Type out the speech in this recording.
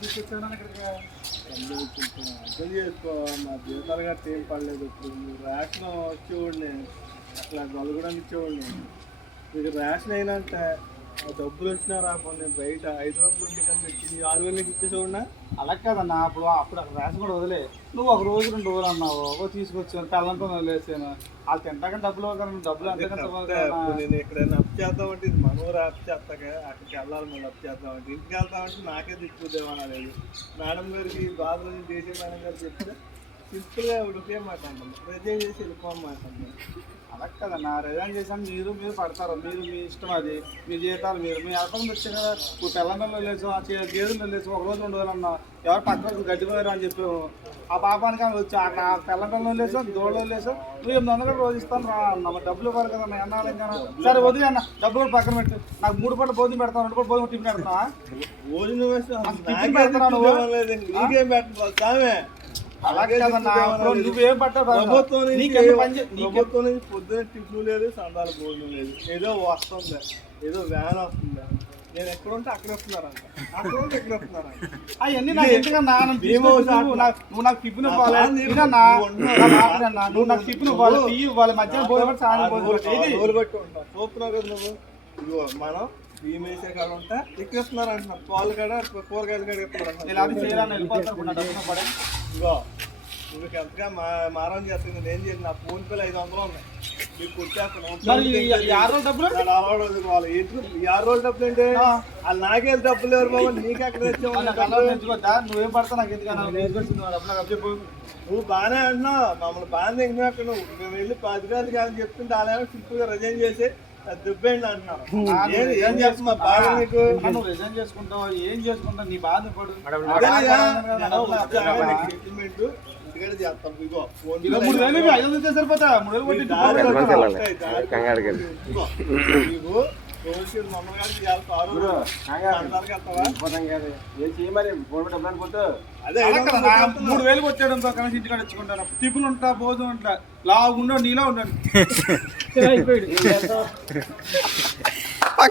తీసుకొచ్చాడు అర్థం చేసుకో మా జీవితాలు గట్ట ఏం పడలేదు ఇప్పుడు నువ్వు రేషన్ వచ్చేవాడిని అట్లా గొలగడానికి ఇచ్చేవాడిని. మీకు రేషన్ అయినంటే డబ్బులు వచ్చినా రాకుండా బయట హైదరాబాద్ వందలు ఉండి కన్నా ఇచ్చి ఆరు వేలకి ఇచ్చేసేవాడినా అలా కాదన్నా అప్పుడు అప్పుడు అక్కడ రేషన్ కూడా వదిలే. నువ్వు ఒక రోజు రెండు రోజులు అన్నావు ఓ తీసుకొచ్చాను పిల్లలతో వదిలేసాను. వాళ్ళు తింటాక డబ్బులు ఇవ్వగలను డబ్బులు. ఇప్పుడు నేను ఎక్కడైనా అప్ చేద్దామంటే ఇది మనూరు అప్ చేస్తాక అక్కడికి వెళ్ళాలి మళ్ళీ అప్ చేద్దామంటే ఇంటికి వెళ్తామంటే నాకే దిక్కుదేమని లేదు మేడం గారికి బాధలు చేసే మేడం గారు చెప్తే సింపుల్గా ఒకే మాట అంటాం రిజైన్ చేసి వెళ్ళిపోమాట అలా కదన్నా రిజైన్ చేసాను మీరు మీరు పడతారు. మీరు మీ ఇష్టం అది. మీ జీతాలు మీరు. మీ అర్థం వచ్చే కదా. ఇప్పుడు తెలంగాణలో లేచు ఆ గేదెలు లేచు ఒక రోజు రెండు రోజులు అన్నా ఎవరు పక్కన గడ్డిపోయారు అని చెప్పి ఆ పాపానికి ఆమె వచ్చి అక్కడ తెలంగాణలో లేచు దోళ్ళలో లేచు నువ్వు ఎనిమిది వందలు రోజు ఇస్తాను రా అన్న. డబ్బులు ఇవ్వాలి కదా అన్న. ఎన్నాళ్ళు ఇంకా సరే వదిలే అన్న. డబ్బులు కూడా పక్కన పెట్టు. నాకు మూడు పట్ల భోజనం పెడతాను. రెండు పట్ల భోజనం టిఫిన్ పెడతావా? భోజనం నాకే టిఫిన్ ప్రభుత్వం నుంచి పొద్దున టిఫిన్ లేదు సందాల భోజనం లేదు. ఏదో వస్తుంది ఏదో వ్యాన్ వస్తుంది. నేను ఎక్కడ ఉంటే అక్కడ వస్తున్నారంట. అక్కడ ఉంటే ఇక్కడ వస్తున్నారంట. అవన్నీ నాకు ఎందుకన్నా నువ్వు నాకు- టిఫిన్ ఇవ్వాలి. నా బాధ వినన్నా? నువ్వు నాకు టిఫిన్ ఇవ్వాలి ఇవ్వాలి మధ్యాహ్నం భోజనం సాయంత్రం భోజనం చూస్తున్నావు కదా నువ్వు? మనం ఎక్కిస్తున్నారు అంటున్నారు పాలు కాడ కూరగాయలు కాడ నువ్వు ఎంతగా మా మారం చేస్తుంది నేను చేసి నా ఫోన్ పేలు ఐదు వందలు ఉన్నాయి. మీకు కొట్టేస్తాను. మరి ఈ- ఈ ఆరు రోజుల డబ్బులు. ఏంటి? రోజులు డబ్బులు ఏంటి? ఆ. వాళ్ళు నాకే డబ్బులు లేరు బాబు నీకు ఎక్కడ? నువ్వేం పడతా నాకు ఎందుకన్నా నువ్వు బాగానే అంటున్నావు మమ్మల్ని బాగానే ఎగ్గినా అక్కడ నువ్వు మేము వెళ్ళి అధికారికి అని చెప్తుంటే వాళ్ళేమో సింపుల్గా రిజైన్ చేసి అంటున్నారు ఏం ఏం చేస్తున్నా బాగా నీకు? నువ్వు రిజైన్ చేసుకుంటావు? ఏం చేసుకుంటావు నీ బాధ పడు అదేనయ్యా, నేను వచ్చాక నీకు సెటిల్మెంట్ ఇంటికాడ చేస్తాం ఇగో ఫోన్ ఇలా మూడు వేలు ఐదు వందలు సరిపోతా. మూడు వేలు కొట్టి దారి మూడు వేలు కొట్టేయడంతో కలిసి ఇంటికాడ తెచ్చుకుంటాను టిఫిన్ ఉంటా భోజనం ఉంటా. లావు ఉండవు నీలా ఉండండి అయిపోయాడు